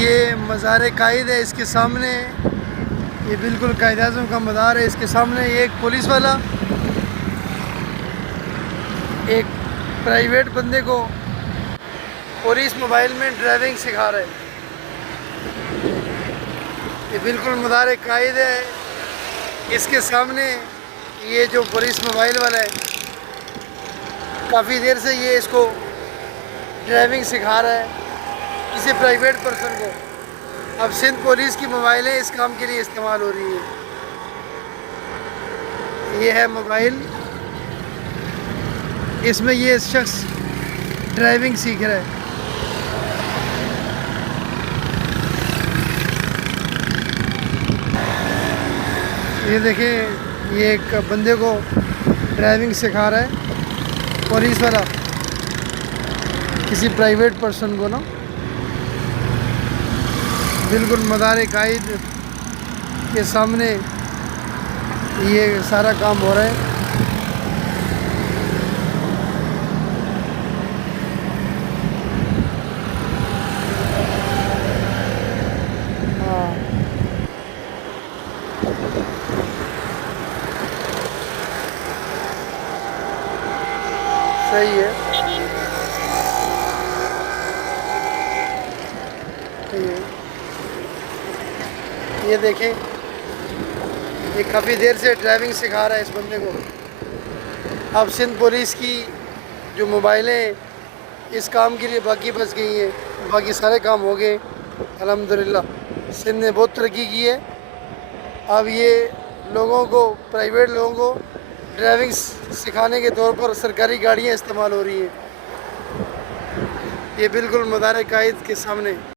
ये मज़ार कायद है। इसके सामने ये बिल्कुल कायद आज़म का मज़ार है। इसके सामने एक पुलिस वाला एक प्राइवेट बंदे को पुलिस मोबाइल में ड्राइविंग सिखा रहा है। ये बिल्कुल मज़ार कायद है। इसके सामने ये जो पुलिस मोबाइल वाला है काफ़ी देर से ये इसको ड्राइविंग सिखा रहा है किसी प्राइवेट पर्सन को। अब सिंध पुलिस की मोबाइलें इस काम के लिए इस्तेमाल हो रही है। ये है मोबाइल, इसमें ये शख्स ड्राइविंग सीख रहा है। ये देखें, ये एक बंदे को ड्राइविंग सिखा रहा है पुलिस वाला किसी प्राइवेट पर्सन को ना। बिल्कुल मज़ार कायद के सामने ये सारा काम हो रहा है। हाँ, सही है। ये देखें, ये काफ़ी देर से ड्राइविंग सिखा रहा है इस बंदे को। अब सिंध पुलिस की जो मोबाइलें इस काम के लिए बाकी बच गई हैं, बाकी सारे काम हो गए अल्हम्दुलिल्लाह। सिंध ने बहुत तरक्की की है। अब ये लोगों को, प्राइवेट लोगों को ड्राइविंग सिखाने के तौर पर सरकारी गाड़ियाँ इस्तेमाल हो रही हैं। ये बिल्कुल मज़ार कायद के सामने